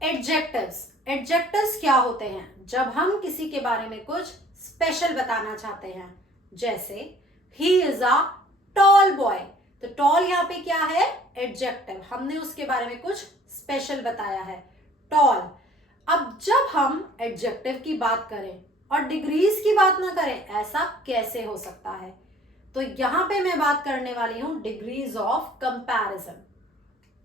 Adjectives. Adjectives क्या होते हैं? जब हम किसी के बारे में कुछ स्पेशल बताना चाहते हैं, जैसे he is a tall boy, तो टॉल यहाँ पे क्या है? एडजेक्टिव। हमने उसके बारे में कुछ स्पेशल बताया है, टॉल। अब जब हम एडजेक्टिव की बात करें और डिग्रीज की बात ना करें, ऐसा कैसे हो सकता है? तो यहां पे मैं बात करने वाली हूं डिग्रीज ऑफ कंपैरिजन।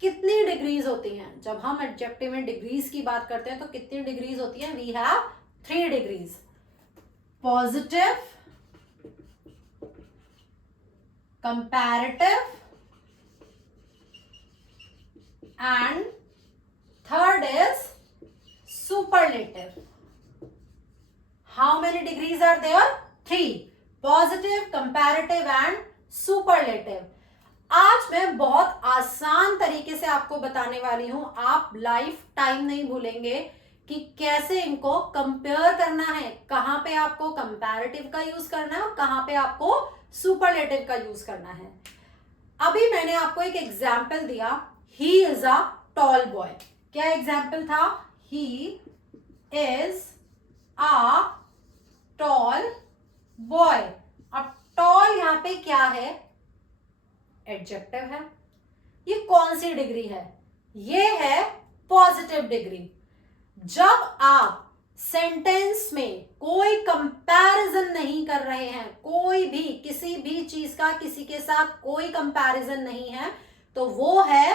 कितनी डिग्रीज होती हैं? जब हम एडजेक्टिव में डिग्रीज की बात करते हैं तो कितनी डिग्रीज होती है? We have 3 degrees, positive, comparative and third is superlative. How many degrees are there? 3, positive, comparative and superlative. आज मैं बहुत आसान तरीके से आपको बताने वाली हूं, आप लाइफ टाइम नहीं भूलेंगे कि कैसे इनको कंपेयर करना है, कहां पे आपको कंपैरेटिव का यूज करना है और कहां पे आपको सुपरलेटिव का यूज करना है। अभी मैंने आपको एक एग्जाम्पल दिया, he is a tall boy. क्या एग्जाम्पल था? He is a tall boy. अब टॉल यहां पे क्या है? एडजेक्टिव है। ये कौन सी डिग्री है? ये है पॉजिटिव डिग्री। जब आप सेंटेंस में कोई कंपैरिजन नहीं कर रहे हैं, कोई भी किसी भी चीज का किसी के साथ कोई कंपैरिजन नहीं है, तो वो है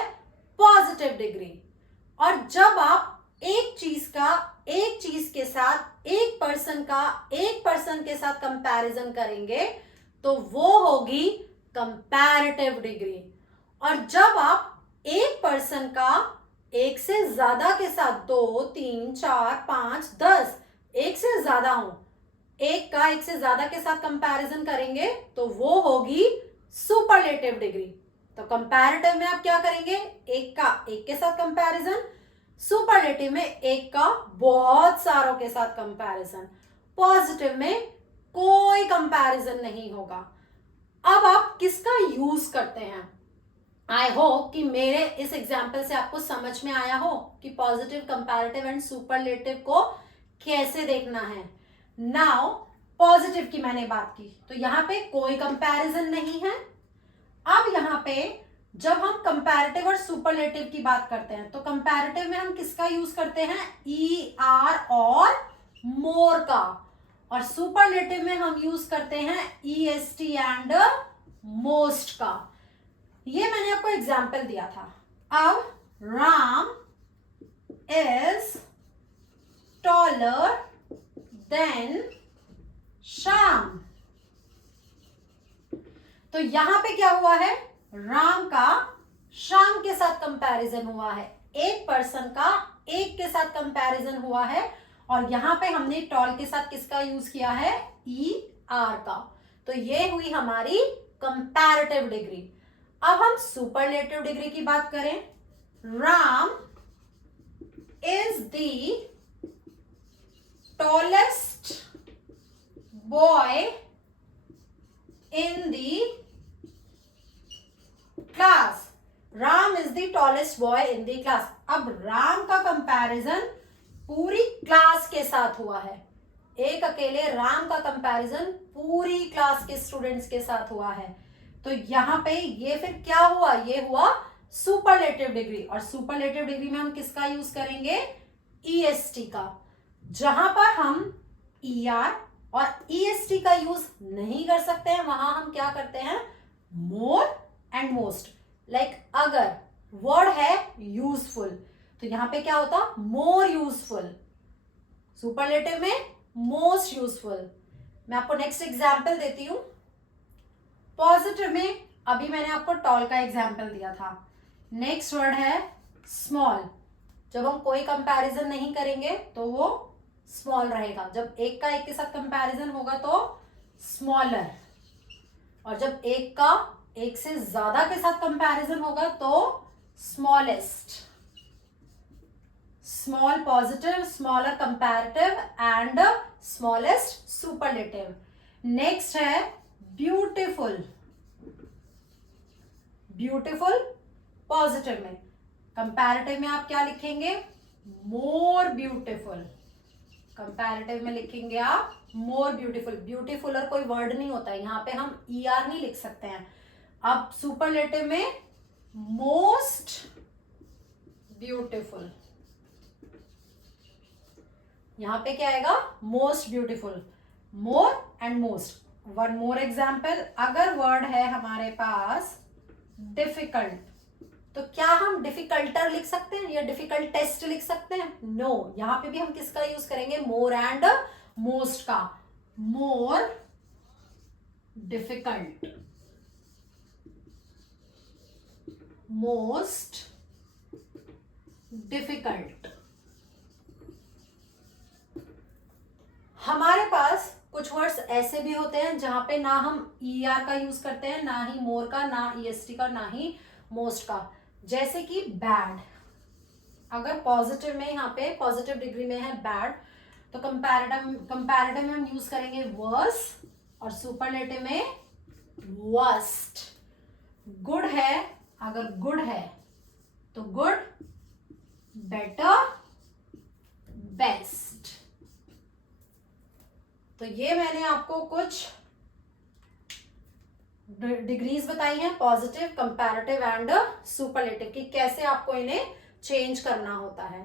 पॉजिटिव डिग्री। और जब आप एक चीज के साथ एक पर्सन के साथ कंपैरिजन करेंगे तो वो होगी कंपैरेटिव डिग्री। और जब आप एक पर्सन का एक से ज्यादा के साथ, 2, 3, 4, 5, 10, एक से ज्यादा हो, एक का एक से ज्यादा के साथ कंपैरिजन करेंगे तो वो होगी सुपरलेटिव डिग्री। तो कंपैरेटिव में आप क्या करेंगे? एक का एक के साथ कंपैरिजन, सुपरलेटिव में एक का बहुत सारों के साथ कंपैरिजन, पॉजिटिव में कोई कंपैरिजन नहीं होगा। अब आप किसका यूज करते हैं? आई होप कि मेरे इस एग्जाम्पल से आपको समझ में आया हो कि पॉजिटिव, कंपैरेटिव एंड सुपरलेटिव को कैसे देखना है। नाउ पॉजिटिव की मैंने बात की तो यहां पे कोई कंपैरिजन नहीं है। अब यहां पे जब हम कंपैरेटिव और सुपरलेटिव की बात करते हैं तो कंपैरेटिव में हम किसका यूज करते हैं? ER और मोर का। और सुपरलेटिव में हम यूज करते हैं EST एंड मोस्ट का। ये मैंने आपको एग्जाम्पल दिया था। अब Ram is taller than Shyam. तो यहां पे क्या हुआ है? राम का श्याम के साथ कंपैरिजन हुआ है, एक पर्सन का एक के साथ कंपैरिजन हुआ है। और यहां पे हमने टॉल के साथ किसका यूज किया है? ER का। तो ये हुई हमारी कंपैरेटिव डिग्री। अब हम सुपरलेटिव डिग्री की बात करें। Ram is the tallest boy in the class. Ram is the tallest boy in the class. अब राम का कंपैरिजन पूरी क्लास के साथ हुआ है, एक अकेले राम का कंपैरिजन पूरी क्लास के स्टूडेंट्स के साथ हुआ है। तो यहां पे ये फिर क्या हुआ? ये हुआ सुपरलेटिव डिग्री। और सुपरलेटिव डिग्री में हम किसका यूज करेंगे? EST का। जहां पर हम ER और EST का यूज नहीं कर सकते हैं, वहां हम क्या करते हैं? More and most. लाइक अगर वर्ड है यूजफुल तो यहां पे क्या होता? More useful. सुपरलेटिव में मोस्ट यूजफुल। मैं आपको नेक्स्ट एग्जाम्पल देती हूं। पॉजिटिव में अभी मैंने आपको टॉल का एग्जाम्पल दिया था। नेक्स्ट वर्ड है स्मॉल। जब हम कोई कंपैरिजन नहीं करेंगे तो वो स्मॉल रहेगा। जब एक का एक के साथ कंपैरिजन होगा तो स्मॉलर। और जब एक का एक से ज्यादा के साथ कंपैरिजन होगा तो smallest. Small positive, smaller comparative and smallest superlative. Next है ब्यूटीफुल। ब्यूटीफुल पॉजिटिव में, कंपैरेटिव में आप क्या लिखेंगे? More beautiful. कंपैरेटिव में लिखेंगे आप मोर ब्यूटीफुल। ब्यूटीफुल और कोई वर्ड नहीं होता है, यहाँ पे हम ER नहीं लिख सकते हैं। अब सुपरलेटिव में मोस्ट ब्यूटीफुल, यहाँ पे क्या आएगा? Most beautiful. More and most. One more example, अगर वर्ड है हमारे पास डिफिकल्ट, तो क्या हम डिफिकल्टर लिख सकते हैं या डिफिकल्ट टेस्ट लिख सकते हैं? नो। यहाँ पे भी हम किसका यूज करेंगे? मोर एंड मोस्ट का। More difficult, most difficult. हमारे पास कुछ वर्ड्स ऐसे भी होते हैं जहां पे ना हम ER का यूज करते हैं, ना ही मोर का, ना EST का, ना ही मोस्ट का। जैसे कि बैड, अगर पॉजिटिव में, यहाँ पे पॉजिटिव डिग्री में है बैड, तो कंपैरेटिव में हम यूज करेंगे वर्स, और सुपरलेटिव में वर्स्ट। गुड है, अगर गुड है तो गुड, बेटर, बेस्ट। तो ये मैंने आपको कुछ डिग्रीज बताई हैं, पॉजिटिव, कंपैरेटिव एंड सुपरलेटिव, कि कैसे आपको इन्हें चेंज करना होता है।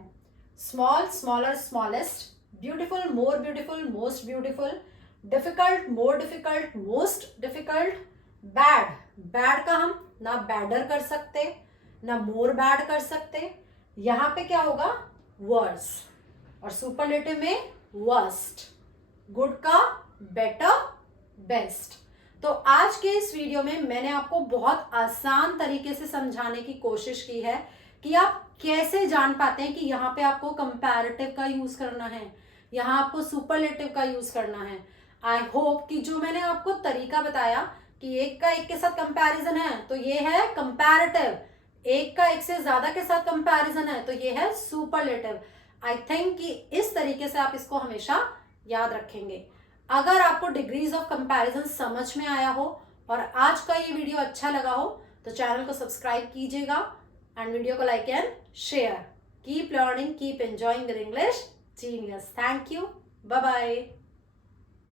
Small, smaller, smallest, beautiful, more beautiful, most beautiful, difficult, more difficult, most difficult, bad, bad का हम ना बैडर कर सकते, ना मोर बैड कर सकते, यहाँ पे क्या होगा? वर्स, और सुपरलेटिव में वर्स्ट, गुड का बेटर, बेस्ट। तो आज के इस वीडियो में मैंने आपको बहुत आसान तरीके से समझाने की कोशिश की है कि आप कैसे जान पाते हैं कि यहाँ पे आपको कंपैरेटिव का यूज करना है, यहाँ आपको सुपरलेटिव का यूज करना है। आई होप कि जो मैंने आपको तरीका बताया कि एक का एक के साथ कंपैरिजन है तो ये है कंपैरेटिव, एक का एक से ज्यादा के साथ कंपैरिजन है तो ये है सुपरलेटिव। आई थिंक कि इस तरीके से आप इसको हमेशा याद रखेंगे। अगर आपको डिग्रीज ऑफ कंपैरिजन समझ में आया हो और आज का ये वीडियो अच्छा लगा हो तो चैनल को सब्सक्राइब कीजिएगा एंड वीडियो को like and share. Keep learning, keep enjoying with English Genius. Thank you, bye bye.